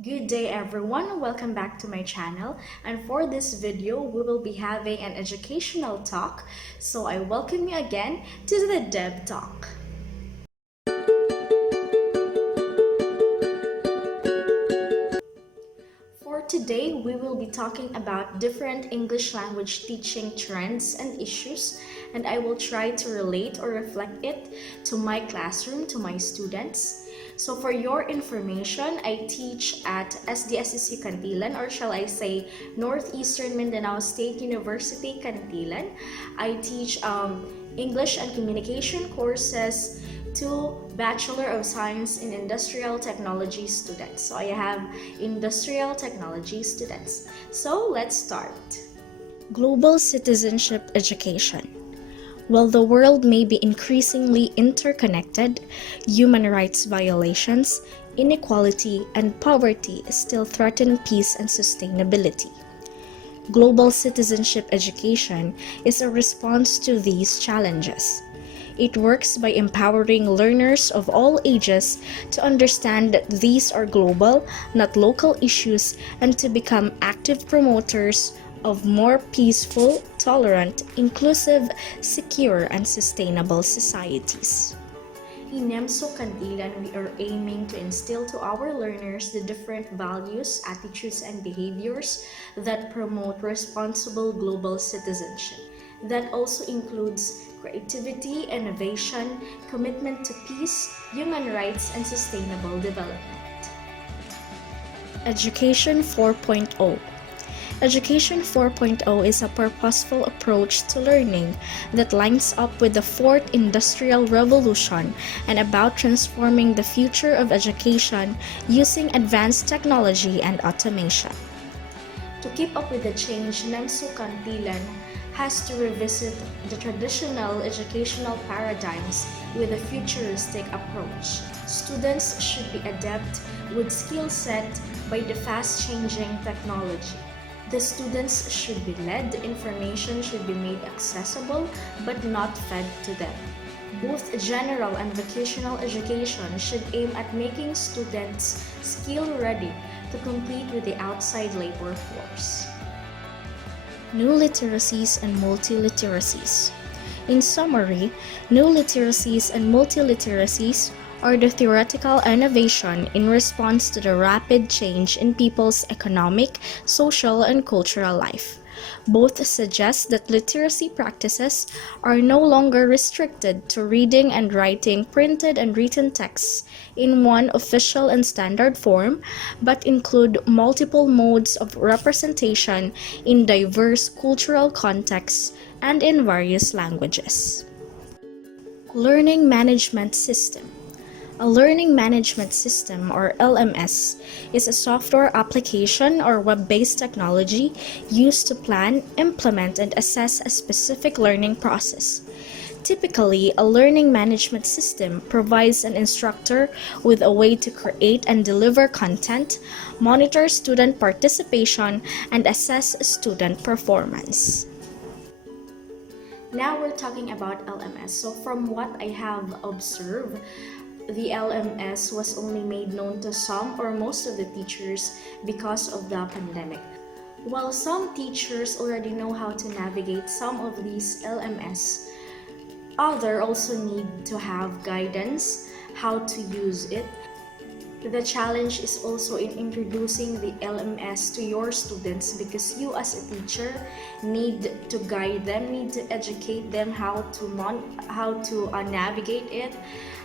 Good day everyone, welcome back to my channel, and for this video we will be having an educational talk, so I welcome you again to the Deb Talk. For today, we will be talking about different English language teaching trends and issues, and I will try to relate or reflect it to my classroom, to my students. So for your information, I teach at SDSCC Cantilan, or shall I say Northeastern Mindanao State University Cantilan. I teach English and communication courses to Bachelor of Science in Industrial Technology students. So I have industrial technology students. So let's start. Global citizenship education. While the world may be increasingly interconnected, human rights violations, inequality, and poverty still threaten peace and sustainability. Global citizenship education is a response to these challenges. It works by empowering learners of all ages to understand that these are global, not local issues, and to become active promoters of more peaceful, tolerant, inclusive, secure, and sustainable societies. In NEMSO Cantilan, we are aiming to instill to our learners the different values, attitudes, and behaviors that promote responsible global citizenship. That also includes creativity, innovation, commitment to peace, human rights, and sustainable development. Education 4.0. Education 4.0 is a purposeful approach to learning that lines up with the Fourth Industrial Revolution and about transforming the future of education using advanced technology and automation. To keep up with the change, NEMSO Cantilan has to revisit the traditional educational paradigms with a futuristic approach. Students should be adept with skill set by the fast-changing technology. The students should be led, information should be made accessible but not fed to them. Both general and vocational education should aim at making students skill-ready to compete with the outside labor force. New literacies and multiliteracies. In summary, new literacies and multiliteracies are the theoretical innovation in response to the rapid change in people's economic, social, and cultural life. Both suggest that literacy practices are no longer restricted to reading and writing printed and written texts in one official and standard form, but include multiple modes of representation in diverse cultural contexts and in various languages. Learning Management System. A learning management system, or LMS, is a software application or web-based technology used to plan, implement, and assess a specific learning process. Typically, a learning management system provides an instructor with a way to create and deliver content, monitor student participation, and assess student performance. Now we're talking about LMS. So from what I have observed, the LMS was only made known to some or most of the teachers because of the pandemic. While some teachers already know how to navigate some of these LMS, others also need to have guidance how to use it. The challenge is also in introducing the LMS to your students, because you as a teacher need to guide them, need to educate them how to navigate it,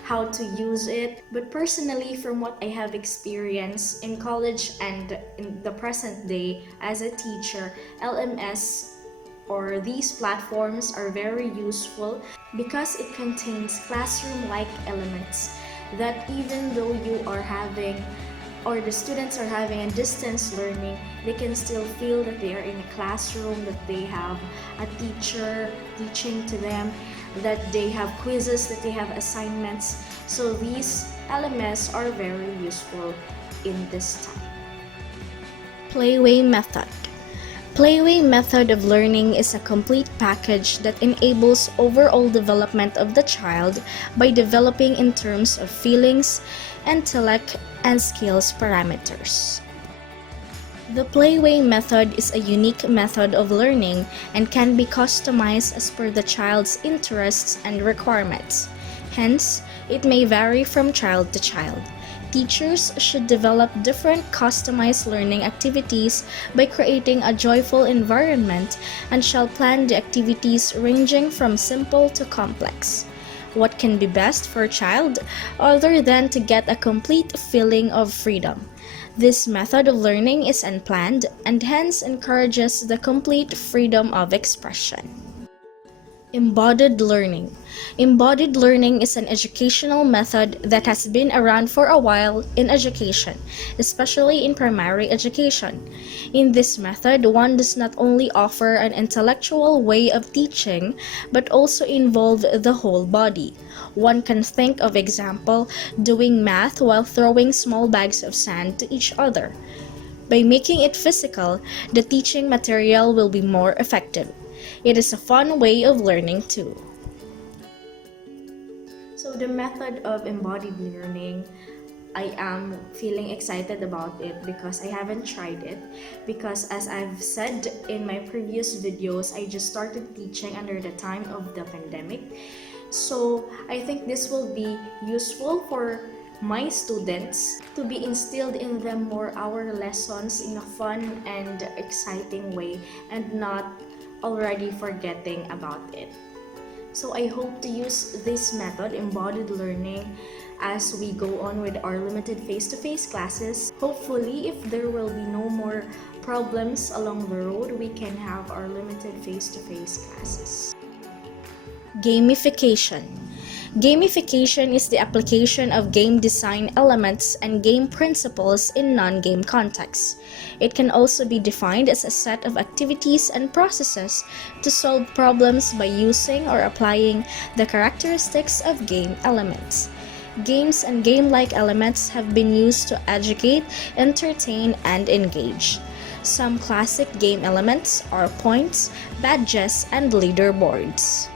how to use it. But personally, from what I have experienced in college and in the present day as a teacher, LMS or these platforms are very useful because it contains classroom-like elements that even though you are having or the students are having a distance learning, they can still feel that they are in a classroom, that they have a teacher teaching to them, that they have quizzes, that they have assignments. So these LMS are very useful in this time. Playway method. Playway method of learning is a complete package that enables overall development of the child by developing in terms of feelings, intellect, and skills parameters. The Playway method is a unique method of learning and can be customized as per the child's interests and requirements. Hence, it may vary from child to child. Teachers should develop different customized learning activities by creating a joyful environment and shall plan the activities ranging from simple to complex. What can be best for a child other than to get a complete feeling of freedom? This method of learning is unplanned and hence encourages the complete freedom of expression. Embodied learning. Embodied learning is an educational method that has been around for a while in education, especially in primary education. In this method, one does not only offer an intellectual way of teaching, but also involve the whole body. One can think of example, doing math while throwing small bags of sand to each other. By making it physical, the teaching material will be more effective. It is a fun way of learning too. So the method of embodied learning, I am feeling excited about it because I haven't tried it. Because as I've said in my previous videos, I just started teaching under the time of the pandemic. So I think this will be useful for my students to be instilled in them more our lessons in a fun and exciting way and not already forgetting about it. So I hope to use this method, embodied learning, as we go on with our limited face-to-face classes. Hopefully, if there will be no more problems along the road, we can have our limited face-to-face classes. Gamification. Gamification is the application of game design elements and game principles in non-game contexts. It can also be defined as a set of activities and processes to solve problems by using or applying the characteristics of game elements. Games and game-like elements have been used to educate, entertain, and engage. Some classic game elements are points, badges, and leaderboards.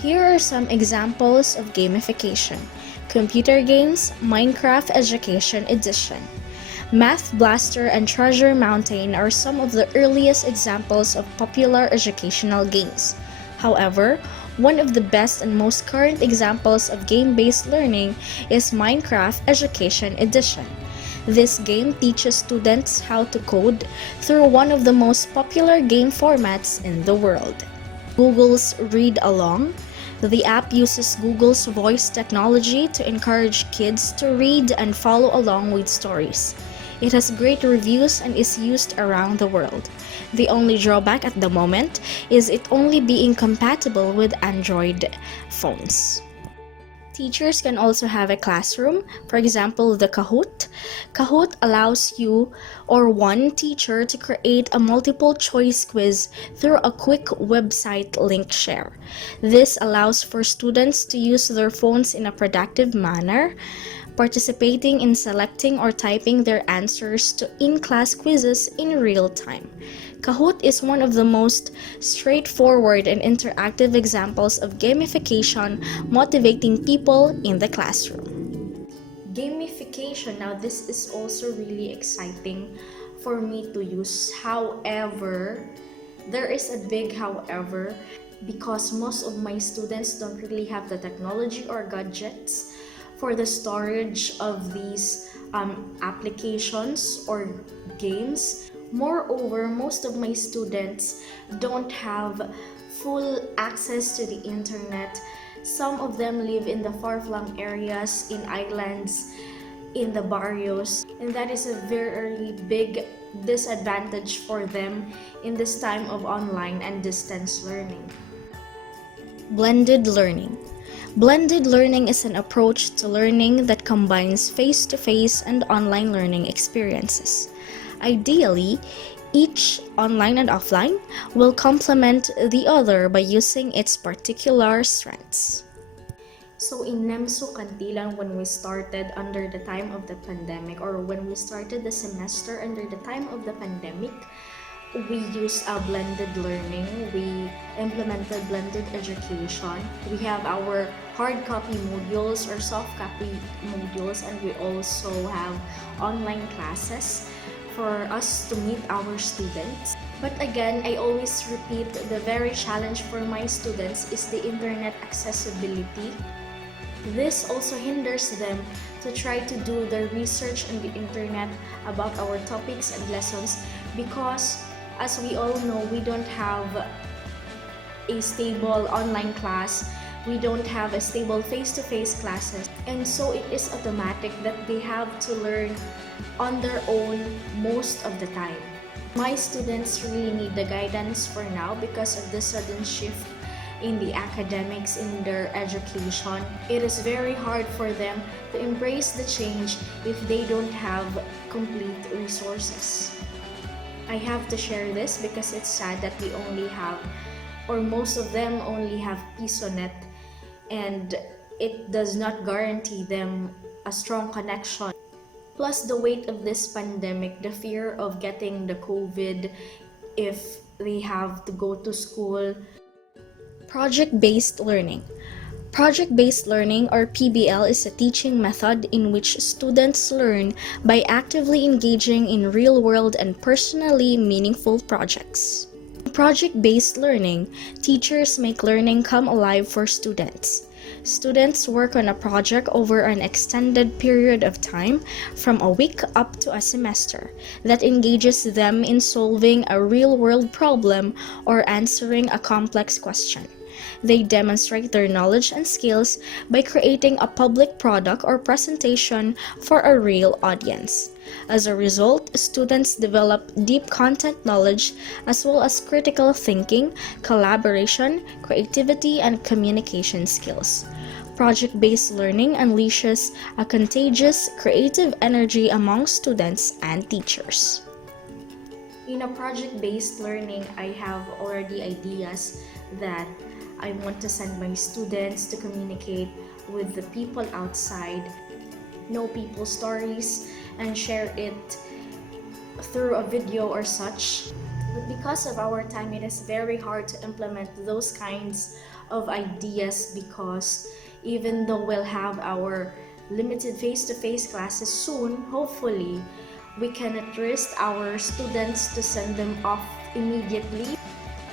Here are some examples of gamification. Computer games, Minecraft Education Edition. Math Blaster and Treasure Mountain are some of the earliest examples of popular educational games. However, one of the best and most current examples of game-based learning is Minecraft Education Edition. This game teaches students how to code through one of the most popular game formats in the world. Google's Read Along. The app uses Google's voice technology to encourage kids to read and follow along with stories. It has great reviews and is used around the world. The only drawback at the moment is it only being compatible with Android phones. Teachers can also have a classroom, for example, the Kahoot. Kahoot allows you or one teacher to create a multiple choice quiz through a quick website link share. This allows for students to use their phones in a productive manner, participating in selecting or typing their answers to in-class quizzes in real time. Kahoot is one of the most straightforward and interactive examples of gamification motivating people in the classroom. Gamification, now this is also really exciting for me to use. However, there is a big however, because most of my students don't really have the technology or gadgets for the storage of these applications or games. Moreover, most of my students don't have full access to the internet. Some of them live in the far-flung areas, in islands, in the barrios, and that is a very big disadvantage for them in this time of online and distance learning. Blended learning. Blended learning is an approach to learning that combines face-to-face and online learning experiences. Ideally, each online and offline will complement the other by using its particular strengths. So in NEMSU Kantilan, when we started under the time of the pandemic, or when we started the semester under the time of the pandemic, we used a blended learning. We implemented blended education. We have our hard copy modules or soft copy modules, and we also have online classes for us to meet our students. But again, I always repeat, the very challenge for my students is the internet accessibility. This also hinders them to try to do their research on the internet about our topics and lessons, because as we all know, we don't have a stable online class, we don't have a stable face-to-face classes, and so it is automatic that they have to learn on their own most of the time. My students really need the guidance for now because of the sudden shift in the academics in their education. It is very hard for them to embrace the change if they don't have complete resources. I have to share this because it's sad that we only have, or most of them only have PisoNet, and it does not guarantee them a strong connection. Plus the weight of this pandemic, the fear of getting the COVID if they have to go to school. Project-based learning. Project-based learning, or PBL, is a teaching method in which students learn by actively engaging in real-world and personally meaningful projects. In project-based learning, teachers make learning come alive for students. Students work on a project over an extended period of time, from a week up to a semester, that engages them in solving a real-world problem or answering a complex question. They demonstrate their knowledge and skills by creating a public product or presentation for a real audience. As a result, students develop deep content knowledge as well as critical thinking, collaboration, creativity, and communication skills. Project-based learning unleashes a contagious creative energy among students and teachers. In a project-based learning, I have already ideas that I want to send my students to communicate with the people outside, know people's stories, and share it through a video or such. But because of our time, it is very hard to implement those kinds of ideas, because even though we'll have our limited face-to-face classes soon, hopefully, we cannot risk our students to send them off immediately,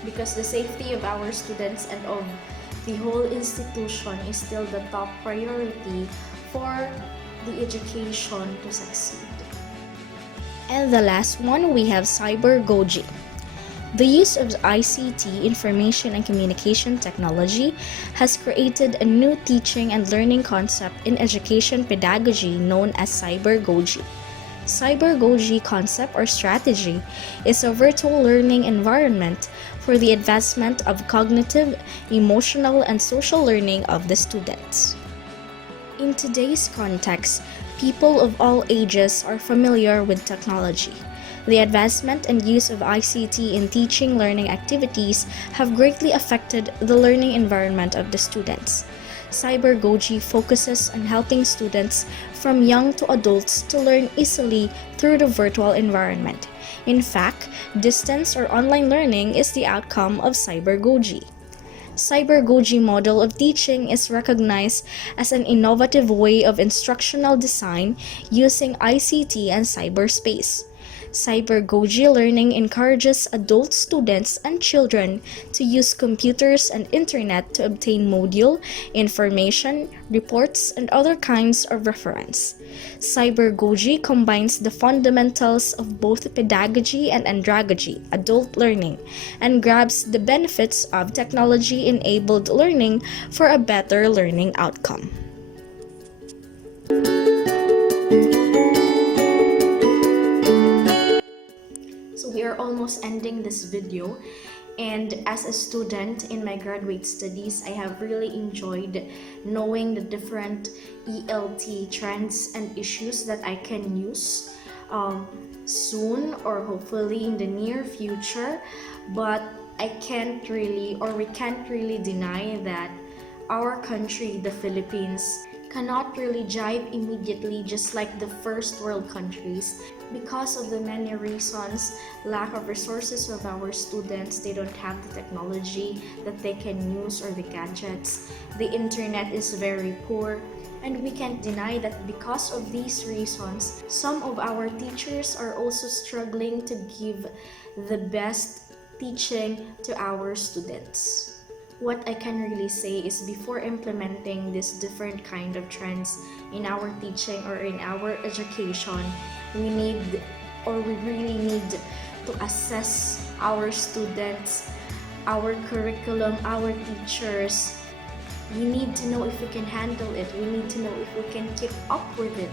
because the safety of our students and of the whole institution is still the top priority for the education to succeed. And the last one, we have cybergogy. The use of ICT, information and communication technology, has created a new teaching and learning concept in education pedagogy known as cybergogy. Cybergogy concept or strategy is a virtual learning environment for the advancement of cognitive, emotional, and social learning of the students. In today's context, people of all ages are familiar with technology. The advancement and use of ICT in teaching learning activities have greatly affected the learning environment of the students. Cybergogy focuses on helping students from young to adults to learn easily through the virtual environment. In fact, distance or online learning is the outcome of cybergogy. Cybergogy model of teaching is recognized as an innovative way of instructional design using ICT and cyberspace. Cybergogy learning encourages adult students and children to use computers and internet to obtain module, information, reports, and other kinds of reference. Cybergogy combines the fundamentals of both pedagogy and andragogy, adult learning, and grabs the benefits of technology-enabled learning for a better learning outcome. We are almost ending this video, and as a student in my graduate studies, I have really enjoyed knowing the different ELT trends and issues that I can use soon, or hopefully in the near future. But we can't really deny that our country, the Philippines, cannot really jive immediately, just like the first world countries, because of the many reasons. Lack of resources of our students, they don't have the technology that they can use, or the gadgets. The internet is very poor. And we can't deny that because of these reasons, some of our teachers are also struggling to give the best teaching to our students. What I can really say is, before implementing this different kind of trends in our teaching or in our education, we need, or we really need to assess our students, our curriculum, our teachers. We need to know if we can handle it. We need to know if we can keep up with it.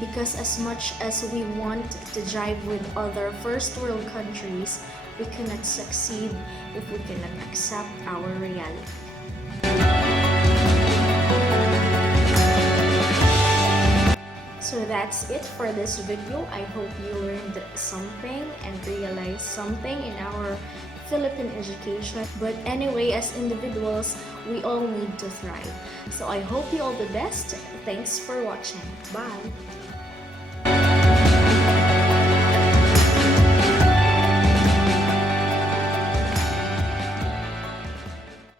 Because as much as we want to jive with other first world countries, we cannot succeed if we cannot accept our reality. So that's it for this video. I hope you learned something and realized something in our Philippine education. But anyway, as individuals, we all need to thrive. So I hope you all the best. Thanks for watching. Bye!